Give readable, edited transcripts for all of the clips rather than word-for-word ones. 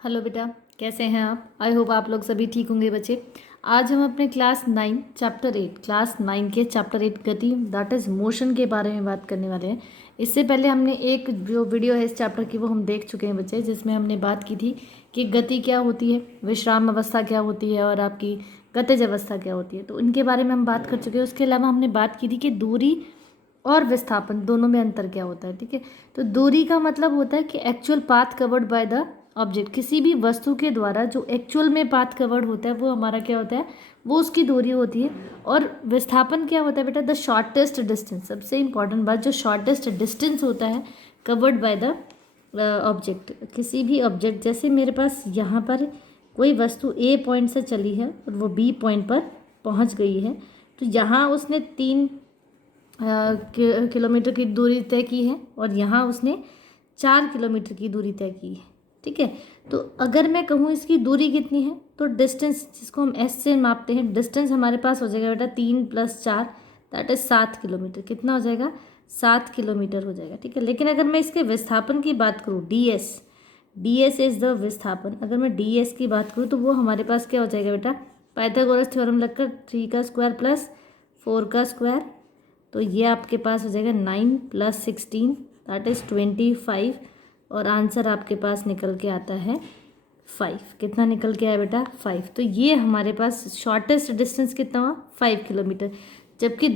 Hello बेटा, कैसे हैं आप? आई होप आप लोग सभी ठीक होंगे बच्चे। आज हम अपने क्लास 9 चैप्टर 8 क्लास 9 के चैप्टर 8 गति दैट इज़ मोशन के बारे में बात करने वाले हैं। इससे पहले हमने एक जो वीडियो है इस चैप्टर की वो हम देख चुके हैं बच्चे, जिसमें हमने बात की थी कि गति क्या होती है, विश्राम अवस्था क्या होती है और आपकी गतिज अवस्था क्या होती है। तो इनके बारे में हम बात कर चुके हैं। उसके अलावा हमने बात की थी कि दूरी और विस्थापन दोनों में अंतर क्या होता है। ठीक है, तो दूरी का मतलब होता है कि actual path covered by the object. किसी भी वस्तु के द्वारा जो एक्चुअल में पाथ कवर्ड होता है वो हमारा क्या होता है, वो उसकी दूरी होती है। और विस्थापन क्या होता है बेटा, द शॉर्टेस्ट डिस्टेंस। सबसे इंपॉर्टेंट बात, जो शॉर्टेस्ट डिस्टेंस होता है कवर्ड बाय द ऑब्जेक्ट। किसी भी ऑब्जेक्ट, जैसे मेरे पास यहाँ पर कोई वस्तु ए पॉइंट से चली है और वो बी पॉइंट पर पहुँच गई है, तो यहाँ उसने 3 किलोमीटर की दूरी तय की है और यहाँ उसने 4 किलोमीटर की दूरी तय की है। ठीक है, तो अगर मैं कहूँ इसकी दूरी कितनी है, तो डिस्टेंस जिसको हम एस से मापते हैं, डिस्टेंस हमारे पास हो जाएगा बेटा 3 + 4 दैट इज 7 किलोमीटर। कितना हो जाएगा? 7 किलोमीटर हो जाएगा। ठीक है, लेकिन अगर मैं इसके विस्थापन की बात करूँ, डी एस इज द विस्थापन। अगर मैं डी एस की बात करूँ तो वो हमारे पास क्या हो जाएगा बेटा, पाइथागोरस थ्योरम लगकर 3 का स्क्वायर + 4 का स्क्वायर, तो ये आपके पास हो जाएगा 9 + 16 दैट इज़ 25 और आंसर आपके पास निकल के आता है 5। कितना निकल के आया बेटा? 5। तो ये हमारे पास शॉर्टेस्ट डिस्टेंस कितना हुआ? 5 किलोमीटर। जबकि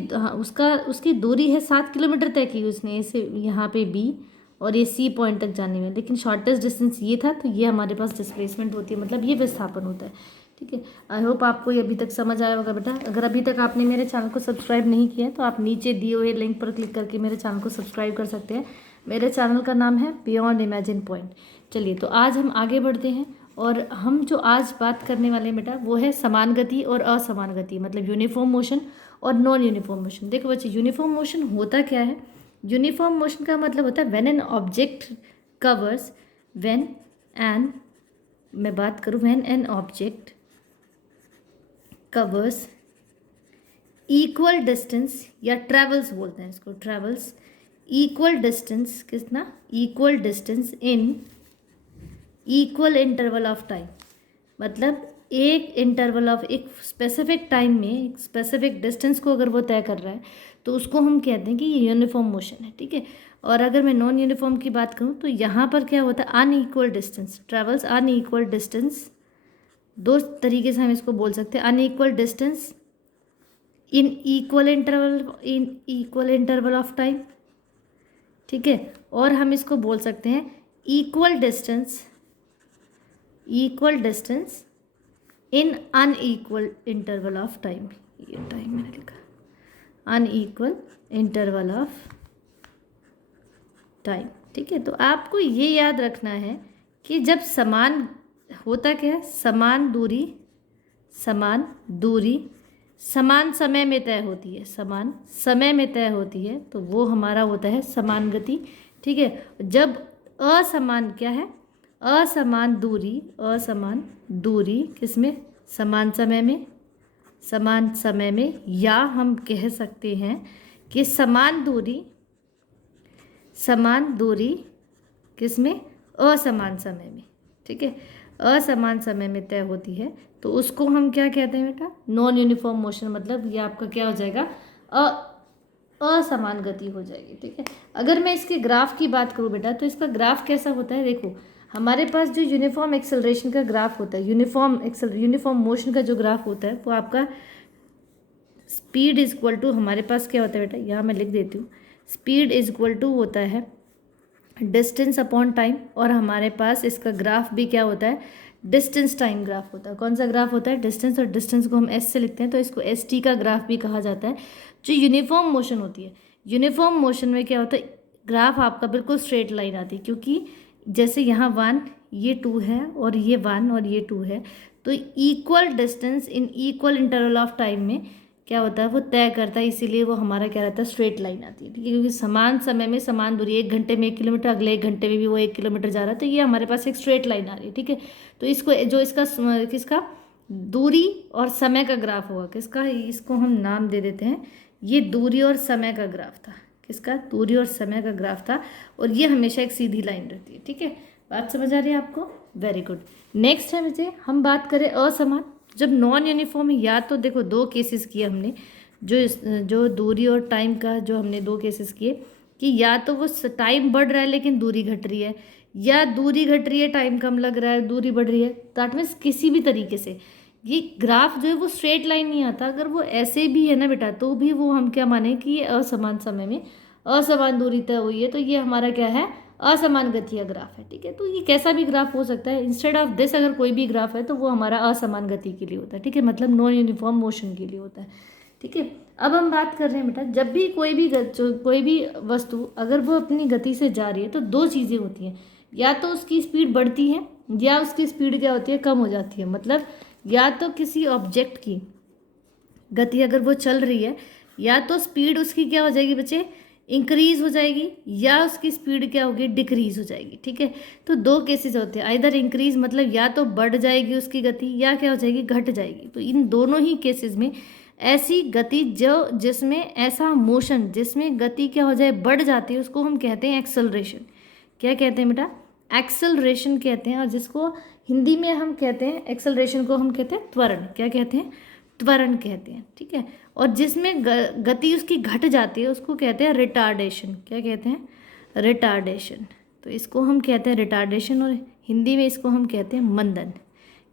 उसकी दूरी है 7 किलोमीटर तय की उसने इसे यहाँ पे बी और ये सी पॉइंट तक जाने में, लेकिन शॉर्टेस्ट डिस्टेंस ये था, तो ये हमारे पास डिस्प्लेसमेंट होती है, मतलब ये विस्थापन होता है। ठीक है, आई होप आपको ये अभी तक समझ आया होगा बेटा। अगर अभी तक आपने मेरे चैनल को सब्सक्राइब नहीं किया है तो आप नीचे दिए हुए लिंक पर क्लिक करके मेरे चैनल को सब्सक्राइब कर सकते हैं। मेरे चैनल का नाम है बियॉन्ड इमेजिन पॉइंट। चलिए, तो आज हम आगे बढ़ते हैं और हम जो आज बात करने वाले हैं बेटा वो है समान गति और असमान गति, मतलब यूनिफॉर्म मोशन और नॉन यूनिफॉर्म मोशन। देखो बच्चे, यूनिफॉर्म मोशन होता क्या है? यूनिफॉर्म मोशन का मतलब होता है when an object covers, when an मैं बात करूँ when an object covers equal distance, या ट्रेवल्स बोलते हैं इसको, ट्रेवल्स इक्वल डिस्टेंस, कितना? Equal distance in equal interval of time. मतलब एक इंटरवल ऑफ एक स्पेसिफिक टाइम में एक स्पेसिफिक डिस्टेंस को अगर वो तय कर रहा है तो उसको हम कहते हैं कि ये यूनिफॉर्म मोशन है। ठीक है, और अगर मैं नॉन यूनिफॉर्म की बात करूँ तो यहाँ पर क्या होता है, unequal distance, travels unequal distance. दो तरीके से हम इसको बोल सकते हैं, unequal distance in equal interval of time. ठीक है, और हम इसको बोल सकते हैं equal distance in unequal interval of time. ये टाइम मैंने लिखा, अनइक्वल इंटरवल ऑफ टाइम। ठीक है, तो आपको ये याद रखना है कि जब समान होता क्या है, समान दूरी समान समय में तय होती है, समान समय में तय होती है, तो वो हमारा होता है समान गति। ठीक है, जब असमान क्या है, असमान दूरी किसमें? समान समय में, या हम कह सकते हैं कि समान दूरी किसमें? असमान समय में। ठीक है, असमान समय में तय होती है, तो उसको हम क्या कहते हैं बेटा? Non uniform motion. मतलब ये आपका क्या हो जाएगा, असमान गति हो जाएगी। ठीक है, अगर मैं इसके ग्राफ की बात करूँ बेटा, तो इसका ग्राफ कैसा होता है? देखो, हमारे पास जो यूनिफॉर्म एक्सेलरेशन का ग्राफ होता है, यूनिफॉर्म मोशन का जो ग्राफ होता है, वो आपका स्पीड इज इक्वल टू, हमारे पास क्या होता है बेटा, यहाँ मैं लिख देती हूँ, स्पीड इज इक्वल टू होता है डिस्टेंस अपॉन टाइम। और हमारे पास इसका ग्राफ भी क्या होता है, डिस्टेंस टाइम ग्राफ होता है। कौन सा ग्राफ होता है? डिस्टेंस, और डिस्टेंस को हम एस से लिखते हैं, तो इसको एस टी का ग्राफ भी कहा जाता है। जो यूनिफॉर्म मोशन होती है, यूनिफॉर्म मोशन में क्या होता है, ग्राफ आपका बिल्कुल स्ट्रेट लाइन आती है, क्योंकि जैसे यहाँ 1 ये 2 है और ये 1 और ये 2 है, तो equal distance in equal interval of time में क्या होता है, वो तय करता है, इसीलिए वो हमारा क्या रहता है, स्ट्रेट लाइन आती है। ठीक है, क्योंकि समान समय में समान दूरी, 1 घंटे में 1 किलोमीटर, अगले 1 घंटे में भी वो 1 किलोमीटर जा रहा है, तो ये हमारे पास एक स्ट्रेट लाइन आ रही है। ठीक है, तो इसको जो किसका दूरी और समय का ग्राफ होगा, किसका, इसको हम नाम दे देते हैं, ये दूरी और समय का ग्राफ था। किसका? दूरी और समय का ग्राफ था, और ये हमेशा एक सीधी लाइन रहती है। ठीक है, बात समझ आ रही है आपको? Very good. नेक्स्ट है बच्चे, हम बात करें असमान। जब नॉन यूनिफॉर्म है, या तो देखो दो केसेस किए हमने, जो दूरी और टाइम का जो हमने दो केसेस किए कि या तो वो टाइम बढ़ रहा है लेकिन दूरी घट रही है, या दूरी घट रही है टाइम कम लग रहा है, दूरी बढ़ रही है। दैट मीन्स किसी भी तरीके से ये ग्राफ जो है वो स्ट्रेट लाइन नहीं आता। अगर वो ऐसे भी है ना बेटा, तो भी वो हम क्या माने कि ये असमान समय में असमान दूरी तय हुई है, तो ये हमारा क्या है, असमान गति का ग्राफ है। ठीक है, तो ये कैसा भी ग्राफ हो सकता है। इंस्टेड ऑफ दिस अगर कोई भी ग्राफ है तो वो हमारा असमान गति के लिए होता है। ठीक है, मतलब नॉन यूनिफॉर्म मोशन के लिए होता है। ठीक है, अब हम बात कर रहे हैं बेटा, जब भी कोई भी वस्तु अगर वो अपनी गति से जा रही है तो दो चीज़ें होती हैं, या तो उसकी स्पीड बढ़ती है या उसकी स्पीड क्या होती है, कम हो जाती है। मतलब या तो किसी ऑब्जेक्ट की गति अगर वो चल रही है, या तो स्पीड उसकी क्या हो जाएगी बच्चे, इंक्रीज हो जाएगी, या उसकी स्पीड क्या होगी, डिक्रीज हो जाएगी। ठीक है, तो दो केसेस होते हैं, आइदर इंक्रीज मतलब या तो बढ़ जाएगी उसकी गति, या क्या हो जाएगी, घट जाएगी। तो इन दोनों ही केसेस में ऐसी गति जिसमें ऐसा मोशन जिसमें गति क्या हो जाए, बढ़ जाती है, उसको हम कहते हैं एक्सेलरेशन। क्या कहते हैं बेटा, एक्सेलरेशन कहते हैं। और जिसको हिंदी में हम कहते हैं एक्सेलरेशन को हम कहते हैं त्वरण। क्या कहते हैं, त्वरण कहते हैं। ठीक है, और जिसमें गति उसकी घट जाती है उसको कहते हैं रिटार्डेशन। क्या कहते हैं, रिटार्डेशन। तो इसको हम कहते हैं रिटार्डेशन, और हिंदी में इसको हम कहते हैं मंदन।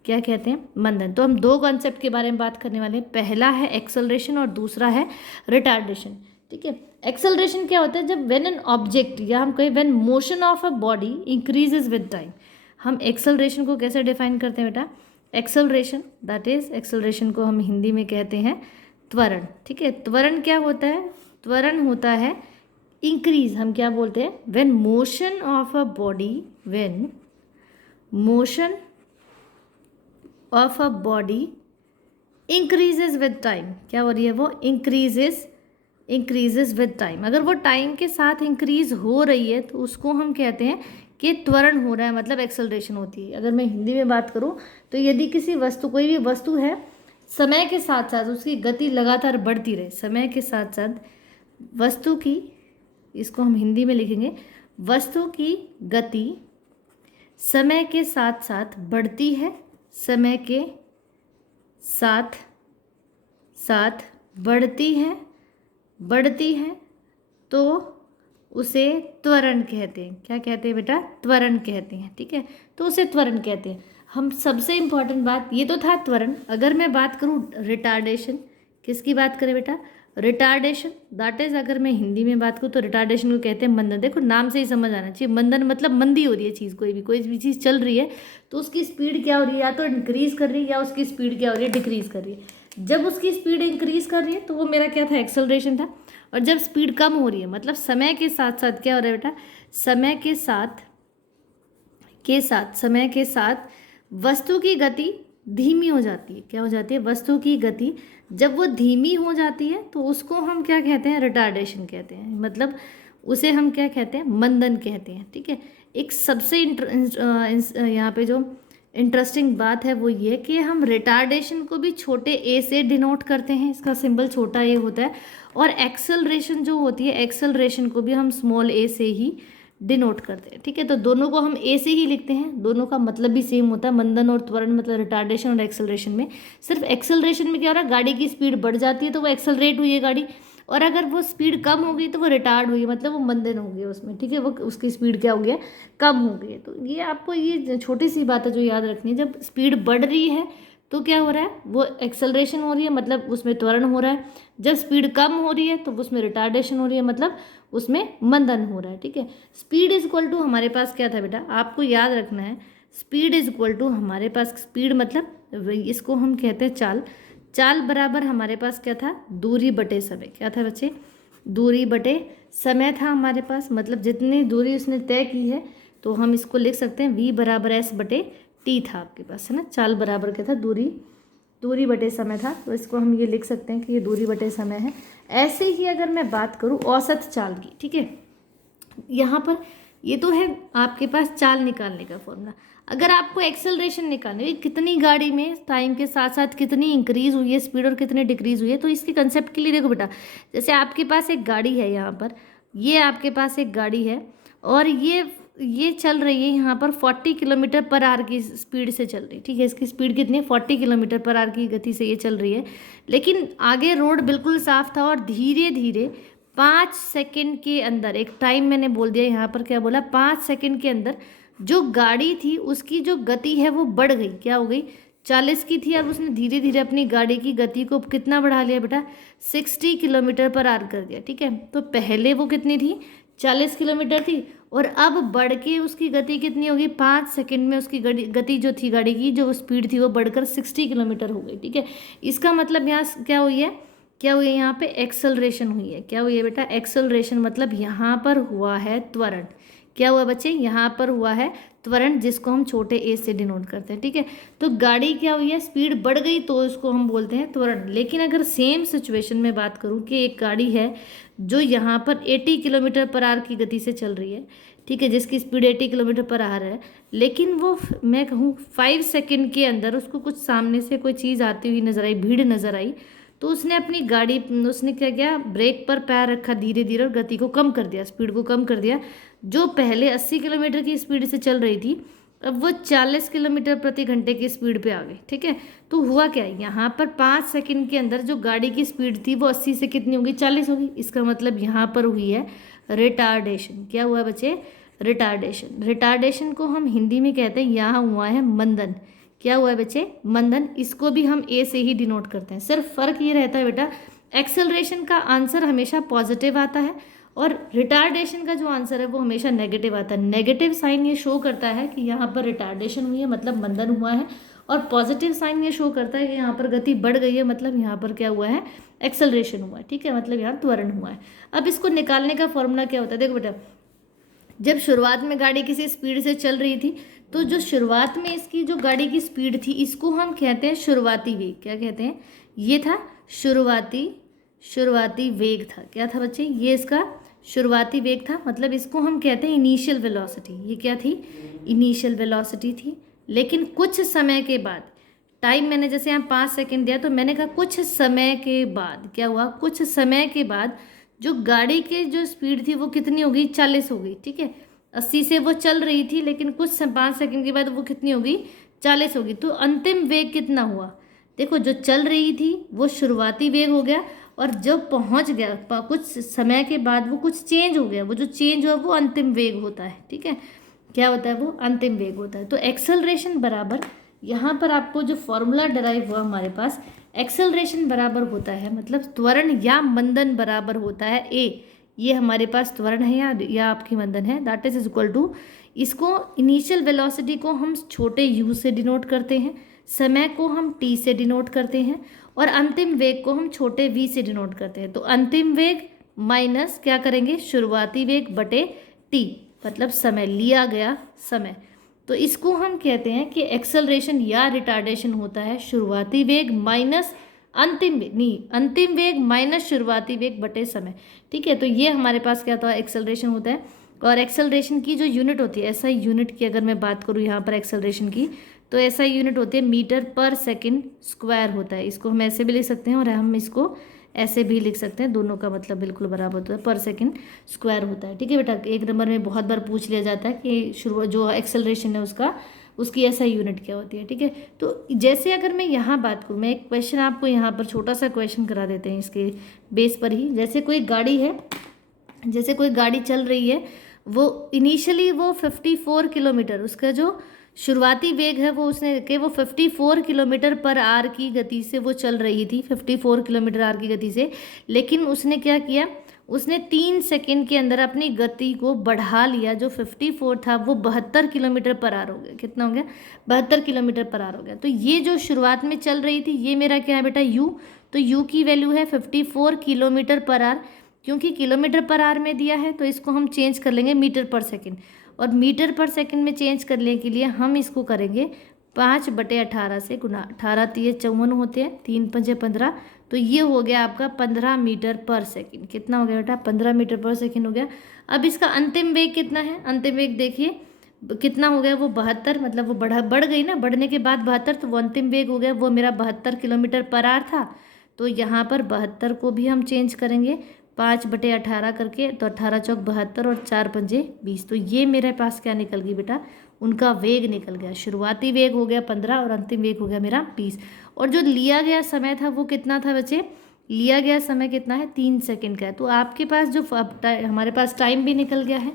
क्या कहते हैं, मंदन। तो हम दो कॉन्सेप्ट के बारे में बात करने वाले हैं, पहला है एक्सेलरेशन और दूसरा है रिटार्डेशन। ठीक है, एक्सेलरेशन क्या होता है, जब व्हेन एन ऑब्जेक्ट, या हम कहें when motion of a body increases with time. हम एक्सेलरेशन को कैसे डिफाइन करते हैं बेटा, एक्सेलरेशन दैट इज, एक्सेलरेशन को हम हिंदी में कहते हैं त्वरण। ठीक है, त्वरण क्या होता है, त्वरण होता है इंक्रीज। हम क्या बोलते हैं, when motion of a body, when motion of a body increases with time. क्या हो रही है वो, इंक्रीजेज विद टाइम। अगर वो टाइम के साथ इंक्रीज हो रही है तो उसको हम कहते हैं कि त्वरण हो रहा है, मतलब एक्सेलरेशन होती है। अगर मैं हिंदी में बात करूं तो यदि किसी वस्तु, कोई भी वस्तु है, समय के साथ साथ उसकी गति लगातार बढ़ती रहे, समय के साथ साथ वस्तु की, इसको हम हिंदी में लिखेंगे, वस्तु की गति समय के साथ साथ बढ़ती है, समय के साथ साथ बढ़ती है तो उसे त्वरण कहते हैं। क्या कहते हैं बेटा, त्वरण कहते हैं। ठीक है, तो उसे त्वरण कहते हैं। हम सबसे इम्पॉर्टेंट बात, ये तो था त्वरण। अगर मैं बात करूँ रिटार्डेशन, किसकी बात करें बेटा, रिटार्डेशन दैट इज, अगर मैं हिंदी में बात करूँ तो रिटार्डेशन को कहते हैं मंदन। देखो नाम से ही समझ आना चाहिए, मंदन मतलब मंदी हो रही है चीज़, कोई भी चीज़ चल रही है तो उसकी स्पीड क्या हो रही है, या तो इंक्रीज कर रही है, या उसकी स्पीड क्या हो रही है, डिक्रीज कर रही है। जब उसकी स्पीड इंक्रीज कर रही है तो वो मेरा क्या था, एक्सेलरेशन था। और जब स्पीड कम हो रही है, मतलब समय के साथ साथ क्या हो रहा है बेटा, समय के साथ वस्तु की गति धीमी हो जाती है। क्या हो जाती है, वस्तु की गति जब वो धीमी हो जाती है तो उसको हम क्या कहते हैं, रिटार्डेशन कहते हैं। मतलब उसे हम क्या कहते हैं, मंदन कहते हैं। ठीक है, एक सबसे यहाँ पे जो इंटरेस्टिंग बात है वो ये कि हम रिटार्डेशन को भी छोटे ए से डिनोट करते हैं, इसका सिंबल छोटा ए होता है। और एक्सेलरेशन जो होती है, एक्सेलरेशन को भी हम स्मॉल ए से ही डिनोट करते हैं। ठीक है, तो दोनों को हम ए से ही लिखते हैं, दोनों का मतलब भी सेम होता है, मंदन और त्वरण, मतलब रिटार्डेशन और एक्सेलरेशन में। सिर्फ एक्सेलरेशन में क्या हो रहा है, गाड़ी की स्पीड बढ़ जाती है तो वो एक्सेलरेट हुई है गाड़ी, और अगर वो स्पीड कम हो गई तो वो रिटार्ड हुई, मतलब वो मंदन हो गई उसमें। ठीक है, वो उसकी स्पीड क्या हो गया, कम हो गई है। तो ये आपको ये छोटी सी बात है जो याद रखनी है, जब स्पीड बढ़ रही है तो क्या हो रहा है, वो एक्सेलरेशन हो रही है, मतलब उसमें त्वरण हो रहा है। जब स्पीड कम हो रही है तो उसमें रिटार्डेशन हो रही है, मतलब उसमें मंदन हो रहा है। ठीक है, स्पीड इज इक्वल टू हमारे पास क्या था बेटा, आपको याद रखना है, स्पीड इज इक्वल टू हमारे पास, स्पीड मतलब इसको हम कहते हैं चाल। चाल बराबर हमारे पास क्या था, दूरी बटे समय। क्या था बच्चे, दूरी बटे समय था हमारे पास, मतलब जितनी दूरी उसने तय की है तो हम इसको लिख सकते हैं v बराबर s बटे t था आपके पास, है ना। चाल बराबर क्या था, दूरी बटे समय था, तो इसको हम ये लिख सकते हैं कि ये दूरी बटे समय है। ऐसे ही अगर मैं बात करूँ औसत चाल की, ठीक है, यहाँ पर ये तो है आपके पास चाल निकालने का फॉर्मूला। अगर आपको एक्सेलरेशन निकालनी है, कितनी गाड़ी में टाइम के साथ साथ कितनी इंक्रीज हुई है स्पीड और कितनी डिक्रीज हुई है, तो इसके कंसेप्ट के लिए देखो बेटा, जैसे आपके पास एक गाड़ी है, यहाँ पर ये आपके पास एक गाड़ी है और ये ये चल रही है यहाँ पर 40 किलोमीटर पर आवर की स्पीड से चल रही है, ठीक है। इसकी स्पीड कितनी है, 40 किलोमीटर पर आवर की गति से ये चल रही है। लेकिन आगे रोड बिल्कुल साफ था और धीरे धीरे 5 सेकंड के अंदर, एक टाइम मैंने बोल दिया यहाँ पर, क्या बोला, 5 सेकंड के अंदर जो गाड़ी थी उसकी जो गति है वो बढ़ गई, क्या हो गई, 40 की थी, और उसने धीरे धीरे अपनी गाड़ी की गति को कितना बढ़ा लिया बेटा, 60 किलोमीटर पर आवर कर दिया, ठीक है। तो पहले वो कितनी थी, 40 किलोमीटर थी, और अब बढ़ के उसकी गति कितनी होगी, 5 सेकंड में उसकी गति जो थी गाड़ी की, जो स्पीड थी वो बढ़कर 60 किलोमीटर हो गई, ठीक है। इसका मतलब यहाँ क्या हुई है, क्या हुई है, यहाँ पे एक्सेलरेशन हुई है। क्या हुई है बेटा, एक्सेलरेशन, मतलब यहाँ पर हुआ है त्वरण। क्या हुआ बच्चे, यहाँ पर हुआ है त्वरण, जिसको हम छोटे ए से डिनोट करते हैं, ठीक है। तो गाड़ी क्या हुई है, स्पीड बढ़ गई, तो इसको हम बोलते हैं त्वरण। लेकिन अगर सेम सिचुएशन में बात करूँ कि एक गाड़ी है जो यहाँ पर 80 किलोमीटर पर आवर की गति से चल रही है, ठीक है, जिसकी स्पीड 80 किलोमीटर पर आवर है, लेकिन वो मैं कहूँ 5 सेकंड के अंदर उसको कुछ सामने से कोई चीज़ आती हुई नजर आई, भीड़ नजर आई, तो उसने अपनी गाड़ी, उसने क्या किया, ब्रेक पर पैर रखा धीरे धीरे और गति को कम कर दिया, स्पीड को कम कर दिया। जो पहले 80 किलोमीटर की स्पीड से चल रही थी, अब वो 40 किलोमीटर प्रति घंटे की स्पीड पे आ गई, ठीक है। तो हुआ क्या है, यहाँ पर 5 सेकंड के अंदर जो गाड़ी की स्पीड थी वो 80 से कितनी होगी, 40 होगी। इसका मतलब यहाँ पर हुई है रिटार्डेशन। क्या हुआ बच्चे, रिटार्डेशन। रिटार्डेशन को हम हिंदी में कहते हैं, यहाँ हुआ है मंदन। क्या हुआ है बच्चे, मंदन। इसको भी हम ए से ही डिनोट करते हैं। सिर्फ फर्क ये रहता है बेटा, एक्सेलरेशन का आंसर हमेशा पॉजिटिव आता है और रिटार्डेशन का जो आंसर है वो हमेशा नेगेटिव आता है। नेगेटिव साइन ये शो करता है कि यहाँ पर रिटार्डेशन हुई है, मतलब मंदन हुआ है, और पॉजिटिव साइन ये शो करता है कि यहाँ पर गति बढ़ गई है, मतलब यहाँ पर क्या हुआ है, एक्सेलरेशन हुआ है, ठीक है, मतलब यहाँ त्वरण हुआ है। अब इसको निकालने का फॉर्मूला क्या होता है, देखो बेटा, जब शुरुआत में गाड़ी किसी स्पीड से चल रही थी, तो जो शुरुआत में इसकी जो गाड़ी की स्पीड थी, इसको हम कहते हैं शुरुआती वेग। क्या कहते हैं, ये था शुरुआती वेग था। क्या था बच्चे, ये इसका शुरुआती वेग था, मतलब इसको हम कहते हैं इनिशियल वेलोसिटी। ये क्या थी, इनिशियल वेलोसिटी थी। लेकिन कुछ समय के बाद, टाइम मैंने जैसे यहाँ 5 सेकंड दिया, तो मैंने कहा कुछ समय के बाद क्या हुआ, कुछ समय के बाद जो गाड़ी की जो स्पीड थी वो कितनी हो गई, 40 हो गई, ठीक है। 80 से वो चल रही थी, लेकिन कुछ 5 सेकंड के बाद वो कितनी हो गई, 40 हो गई। तो अंतिम वेग कितना हुआ, देखो, जो चल रही थी वो शुरुआती वेग हो गया, और जब पहुंच गया कुछ समय के बाद वो कुछ चेंज हो गया, वो जो चेंज हुआ वो अंतिम वेग होता है, ठीक है। क्या होता है, वो अंतिम वेग होता है। तो एक्सेलरेशन बराबर, यहाँ पर आपको जो फॉर्मूला डिराइव हुआ हमारे पास, एक्सेलरेशन बराबर होता है, मतलब त्वरण या मंदन बराबर होता है ए, ये हमारे पास त्वरण है या आपकी मंदन है, दैट इज इक्वल टू, इसको इनिशियल वेलोसिटी को हम छोटे u से डिनोट करते हैं, समय को हम t से डिनोट करते हैं, और अंतिम वेग को हम छोटे v से डिनोट करते हैं। तो अंतिम वेग माइनस क्या करेंगे, शुरुआती वेग बटे t, मतलब समय, लिया गया समय। तो इसको हम कहते हैं कि एक्सेलरेशन या रिटार्डेशन होता है शुरुआती वेग माइनस अंतिम वेग, नहीं, अंतिम वेग माइनस शुरुआती वेग बटे समय, ठीक है। तो ये हमारे पास क्या होता है, एक्सेलरेशन होता है। और एक्सेलरेशन की जो यूनिट होती है, एसआई यूनिट की अगर मैं बात करूँ यहाँ पर एक्सेलरेशन की, तो एसआई यूनिट होती है मीटर पर सेकंड स्क्वायर होता है। इसको हम ऐसे भी लिख सकते हैं और हम इसको ऐसे भी लिख सकते हैं, दोनों का मतलब बिल्कुल बराबर होता है, पर सेकंड स्क्वायर होता है, ठीक है बेटा। एक नंबर में बहुत बार पूछ लिया जाता है कि शुरू जो एक्सेलरेशन है उसकी ऐसा यूनिट क्या होती है, ठीक है। तो जैसे अगर मैं यहाँ बात करूँ, मैं एक क्वेश्चन आपको यहाँ पर छोटा सा क्वेश्चन करा देते हैं इसके बेस पर ही। जैसे कोई गाड़ी है, जैसे कोई गाड़ी चल रही है, वो इनिशियली वो 54 किलोमीटर, उसका जो शुरुआती वेग है वो उसने कि वो 54 किलोमीटर पर आवर की गति से वो चल रही थी, 54 किलोमीटर आवर की गति से। लेकिन उसने क्या किया, उसने 3 सेकंड के अंदर अपनी गति को बढ़ा लिया, जो 54 था वो 72 किलोमीटर पर आवर हो गया। कितना हो गया, 72 किलोमीटर पर आवर हो गया। तो ये जो शुरुआत में चल रही थी, ये मेरा क्या है बेटा, यू। तो यू की वैल्यू है 54 किलोमीटर पर आवर, क्योंकि किलोमीटर पर आवर में दिया है तो इसको हम चेंज कर लेंगे मीटर पर सेकंड, और मीटर पर सेकंड में चेंज करने के लिए हम इसको करेंगे 5/18 से गुना। 18 3 54 होते हैं, 3 5 15, तो ये हो गया आपका 15 मीटर पर सेकंड। कितना हो गया बेटा, 15 मीटर पर सेकंड हो गया। अब इसका अंतिम वेग कितना है, अंतिम वेग देखिए कितना हो गया, वो 72, मतलब वो बढ़ गई ना, बढ़ने के बाद 72, तो वो अंतिम वेग हो गया, वो मेरा 72 किलोमीटर पर आवर था। तो यहाँ पर 72 को भी हम चेंज करेंगे 5/18 करके, तो 18 चौक 72 और 4 पंजे 20। तो ये मेरे पास क्या निकल गई बेटा, उनका वेग निकल गया। शुरुआती वेग हो गया 15 और अंतिम वेग हो गया मेरा 20। और जो लिया गया समय था वो कितना था बच्चे, लिया गया समय कितना है, 3 सेकंड का है। तो आपके पास जो हमारे पास टाइम भी निकल गया है,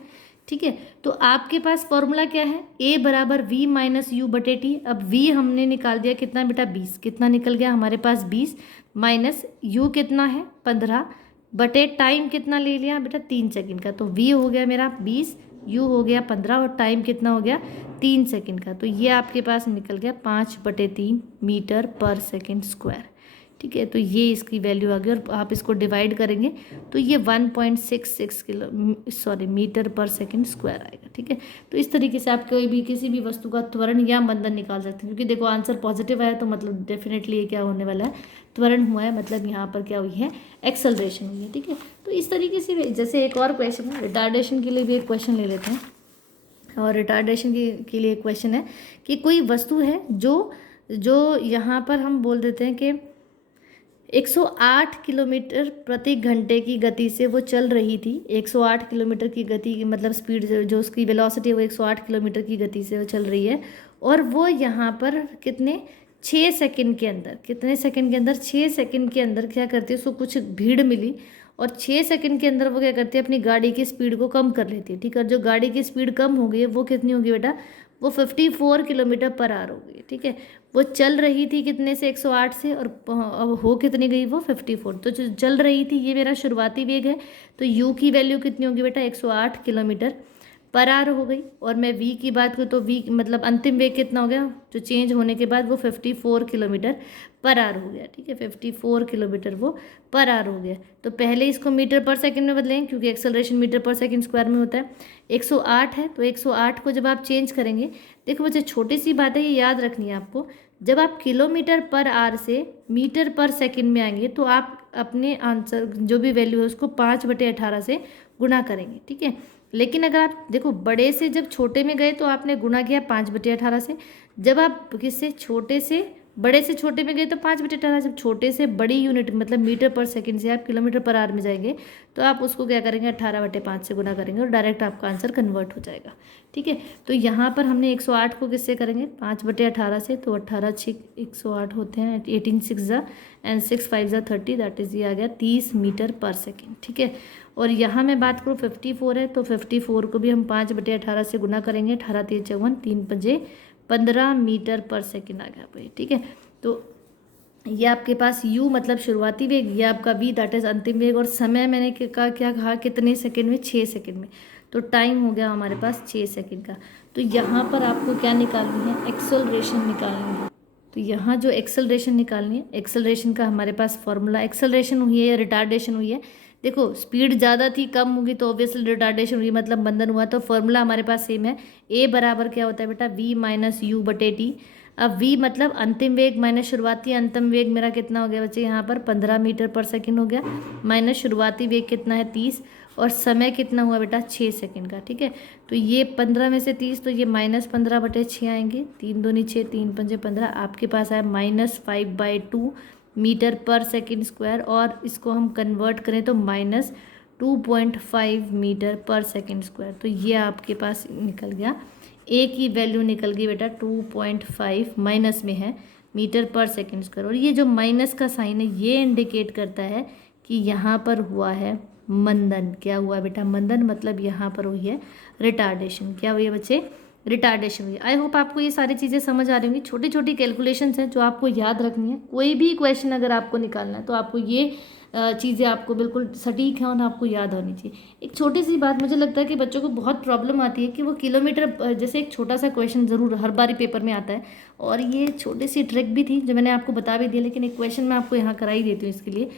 ठीक है। तो आपके पास फॉर्मूला क्या है, A बराबर V माइनस यू बटे टी। अब V हमने निकाल दिया कितना बेटा, 20। कितना निकल गया हमारे पास 20 माइनस U कितना है 15 बटे टाइम कितना ले लिया बेटा 3 सेकंड का। तो V हो गया मेरा 20, U हो गया 15 और टाइम कितना हो गया 3 सेकंड का। तो ये आपके पास निकल गया 5/3 मीटर पर सेकंड स्क्वायर, ठीक है। तो ये इसकी वैल्यू आ गई और आप इसको डिवाइड करेंगे तो ये 1.66 मीटर पर सेकंड स्क्वायर आएगा, ठीक है। तो इस तरीके से आप कोई भी किसी भी वस्तु का त्वरण या मंदन निकाल सकते हैं, क्योंकि देखो आंसर पॉजिटिव आया तो मतलब डेफिनेटली ये क्या होने वाला है, त्वरण हुआ है, मतलब यहाँ पर क्या हुई है, एक्सेलरेशन हुई है, ठीक है। तो इस तरीके से जैसे एक और क्वेश्चन है, रिटार्डेशन के लिए भी एक क्वेश्चन ले लेते हैं। और रिटार्डेशन के लिए एक क्वेश्चन है कि कोई वस्तु है जो यहाँ पर हम बोल देते हैं कि 108 किलोमीटर प्रति घंटे की गति से वो चल रही थी। 108 किलोमीटर की गति मतलब स्पीड जो उसकी वेलोसिटी है वो 108 किलोमीटर की गति से वो चल रही है। और वो यहाँ पर कितने 6 सेकंड के अंदर, कितने सेकंड के अंदर, 6 सेकंड के अंदर क्या करती है, उसको कुछ भीड़ मिली और 6 सेकंड के अंदर वो क्या करती है, अपनी गाड़ी की स्पीड को कम कर लेती है, ठीक है। जो गाड़ी की स्पीड कम हो गई है वो कितनी होगी बेटा, वो 54 किलोमीटर पर आवर हो गई, ठीक है। वो चल रही थी कितने से, 108 से, और अब हो कितनी गई, वो 54। तो जो चल रही थी ये मेरा शुरुआती वेग है, तो यू की वैल्यू कितनी होगी बेटा, 108 किलोमीटर पर आवर हो गई। और मैं वी की बात करूँ तो वी मतलब अंतिम वेग कितना हो गया, जो चेंज होने के बाद वो 54 किलोमीटर पर आवर हो गया, ठीक है। 54 किलोमीटर वो पर आवर हो गया। तो पहले इसको मीटर पर सेकंड में बदलेंगे, क्योंकि एक्सेलरेशन मीटर पर सेकंड स्क्वायर में होता है। 108 है तो 108 को जब आप चेंज करेंगे, देखो बच्चे छोटी सी बात है, ये याद रखनी है आपको। जब आप किलोमीटर पर आवर से मीटर पर सेकंड में आएंगे तो आप अपने आंसर जो भी वैल्यू है उसको 5/18 से गुणा करेंगे, ठीक है। लेकिन अगर आप देखो बड़े से जब छोटे में गए तो आपने गुणा किया 5/18 से, जब आप किससे छोटे से बड़े से छोटे में गए तो 5/18, जब छोटे से बड़ी यूनिट मतलब मीटर पर सेकंड से आप किलोमीटर पर आवर में जाएंगे तो आप उसको क्या करेंगे 18/5 से गुणा करेंगे और डायरेक्ट आपका आंसर कन्वर्ट हो जाएगा, ठीक है। तो यहाँ पर हमने 108 को किससे करेंगे 5/18 से, तो 18 6 108 होते हैं, 18 6 एंड 6 5 30, दैट इज ये आ गया 30 मीटर पर सेकेंड, ठीक है। और यहाँ मैं बात करूँ 54 है तो 54 को भी हम 5/18 से गुना करेंगे, 18 3 54 3 5 15 मीटर पर सेकंड आ गया भाई, ठीक है। तो ये आपके पास u मतलब शुरुआती वेग, ये आपका v दैट इज अंतिम वेग, और समय मैंने क्या कहा कितने सेकंड में, 6 सेकंड में। तो टाइम हो गया हमारे पास 6 सेकंड का। तो यहाँ पर आपको क्या निकालनी है, एक्सेलरेशन निकालनी है। तो यहाँ जो एक्सेलरेशन निकालनी है, एक्सेलरेशन का हमारे पास फॉर्मूला, एक्सेलरेशन हुई है या रिटार्डेशन हुई है, देखो स्पीड ज़्यादा थी कम होगी तो ऑब्वियसली रिटार्डेशन हुई, मतलब मंदन हुआ। तो फॉर्मूला हमारे पास सेम है, a बराबर क्या होता है बेटा, v माइनस यू बटे टी। अब v मतलब अंतिम वेग माइनस शुरुआती, अंतिम वेग मेरा कितना हो गया बच्चे यहाँ पर 15 मीटर पर सेकंड हो गया, माइनस शुरुआती वेग कितना है 30, और समय कितना हुआ बेटा 6 सेकंड का, ठीक है। तो ये 15 में से 30, तो ये -15/6 आएंगे, 3 दूनी 6 3 पंजे 15, आपके पास आया -5/2 मीटर पर सेकंड स्क्वायर, और इसको हम कन्वर्ट करें तो -2.5 मीटर पर सेकंड स्क्वायर। तो ये आपके पास निकल गया, ए की वैल्यू निकल गई बेटा 2.5 माइनस में है मीटर पर सेकंड स्क्वायर। और ये जो माइनस का साइन है ये इंडिकेट करता है कि यहाँ पर हुआ है मंदन। क्या हुआ बेटा, मंदन, मतलब यहाँ पर हुई है रिटार्डेशन। क्या हुई है बच्चे, रिटार्डेशन हुई। आई होप आपको ये सारी चीज़ें समझ आ रही होंगी। छोटी छोटी कैलकुलेशंस हैं जो आपको याद रखनी है। कोई भी क्वेश्चन अगर आपको निकालना है तो आपको ये चीज़ें आपको बिल्कुल सटीक हैं और आपको याद होनी चाहिए। एक छोटी सी बात, मुझे लगता है कि बच्चों को बहुत प्रॉब्लम आती है कि वो किलोमीटर, जैसे एक छोटा सा क्वेश्चन ज़रूर हर बारी पेपर में आता है, और ये छोटी सी ट्रिक भी थी जो मैंने आपको बता भी दिया, लेकिन एक क्वेश्चन मैं आपको यहाँ करा ही देती हूँ इसके लिए।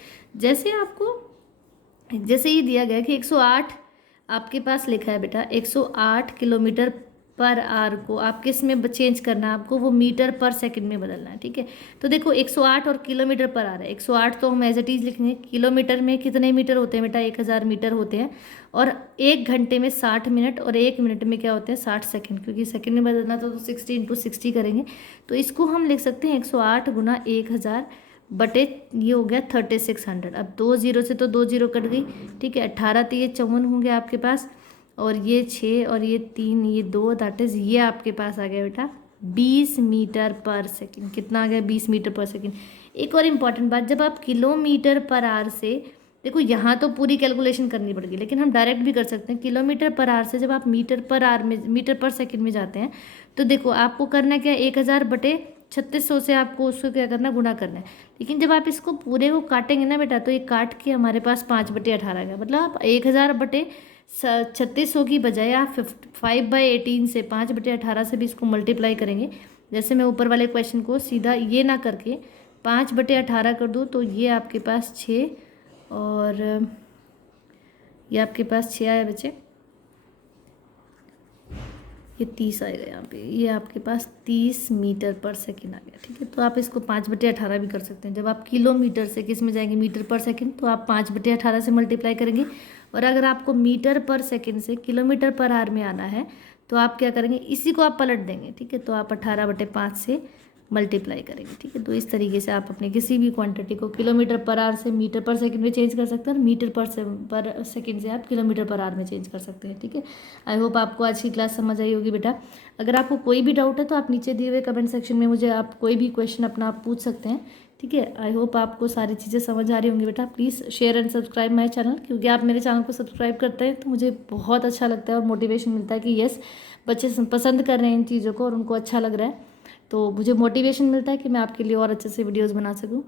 जैसे ये दिया गया कि 108 आपके पास लिखा है बेटा, 108 किलोमीटर पर आवर को आप किस में चेंज करना है, आपको वो मीटर पर सेकंड में बदलना है, ठीक है। तो देखो 108 और किलोमीटर पर आ रहा है, 108 तो हम एज इट इज़ लिखेंगे, किलोमीटर में कितने मीटर होते हैं बेटा, 1000 मीटर होते हैं, और 1 घंटे में 60 मिनट, और 1 मिनट में क्या होते हैं 60 सेकंड, क्योंकि सेकंड में बदलना तो 60 × 60 करेंगे। तो इसको हम लिख सकते हैं 108 × 1000 बटे ये हो गया 3600। अब 2 जीरो से तो 2 जीरो कट गई, ठीक है। 18 तो ये 54 होंगे आपके पास, और ये 6 और ये 3 ये 2, दैट इज़ ये आपके पास आ गया बेटा 20 मीटर पर सेकंड। कितना आ गया? 20 मीटर पर सेकंड। एक और इम्पॉर्टेंट बात, जब आप किलोमीटर पर आवर से, देखो यहाँ तो पूरी कैलकुलेशन करनी पड़ेगी, लेकिन हम डायरेक्ट भी कर सकते हैं। किलोमीटर पर आवर से जब आप मीटर पर आवर में, मीटर पर सेकंड में जाते हैं, तो देखो आपको करना क्या है, 1000 बटे 3600 से आपको उसको क्या करना, गुणा करना है। लेकिन जब आप इसको पूरे को काटेंगे ना बेटा, तो ये काट के हमारे पास 5/18 गया। मतलब आप 1000 बटे 3600 की बजाय आप 5/18 से 5/18 से भी इसको मल्टीप्लाई करेंगे। जैसे मैं ऊपर वाले क्वेश्चन को सीधा ये ना करके 5/18 कर दूँ, तो ये आपके पास 6 और ये आपके पास 6 आया बच्चे, ये 30 आएगा यहाँ पे, ये आपके पास 30 मीटर पर सेकंड आ गया, ठीक है। तो आप इसको 5/18 भी कर सकते हैं। जब आप किलोमीटर से किस में जाएंगे, मीटर पर सेकंड, तो आप 5/18 से मल्टीप्लाई करेंगे। और अगर आपको मीटर पर सेकंड से किलोमीटर पर आवर में आना है, तो आप क्या करेंगे, इसी को आप पलट देंगे, ठीक है। तो आप 18/5 से मल्टीप्लाई करेंगे, ठीक है। तो इस तरीके से आप अपने किसी भी क्वांटिटी को किलोमीटर पर आवर से मीटर पर सेकंड में चेंज कर सकते हैं, और मीटर पर सेकंड से आप किलोमीटर पर आवर में चेंज कर सकते हैं, ठीक है। आई होप आपको आज की क्लास समझ आई होगी बेटा। अगर आपको कोई भी डाउट है तो आप नीचे दिए हुए कमेंट सेक्शन में मुझे आप कोई भी क्वेश्चन अपना आप पूछ सकते हैं, ठीक है। आई होप आपको सारी चीज़ें समझ आ रही होंगी बेटा। Please share and subscribe my channel, क्योंकि आप मेरे चैनल को सब्सक्राइब करते हैं तो मुझे बहुत अच्छा लगता है और मोटिवेशन मिलता है कि यस, बच्चे पसंद कर रहे हैं इन चीज़ों को और उनको अच्छा लग रहा है, तो मुझे मोटिवेशन मिलता है कि मैं आपके लिए और अच्छे से वीडियोस बना सकूं।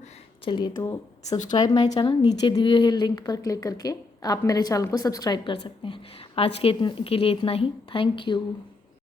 चलिए, तो सब्सक्राइब माय चैनल, नीचे दिए हुए लिंक पर क्लिक करके आप मेरे चैनल को सब्सक्राइब कर सकते हैं। आज के लिए इतना ही। Thank you.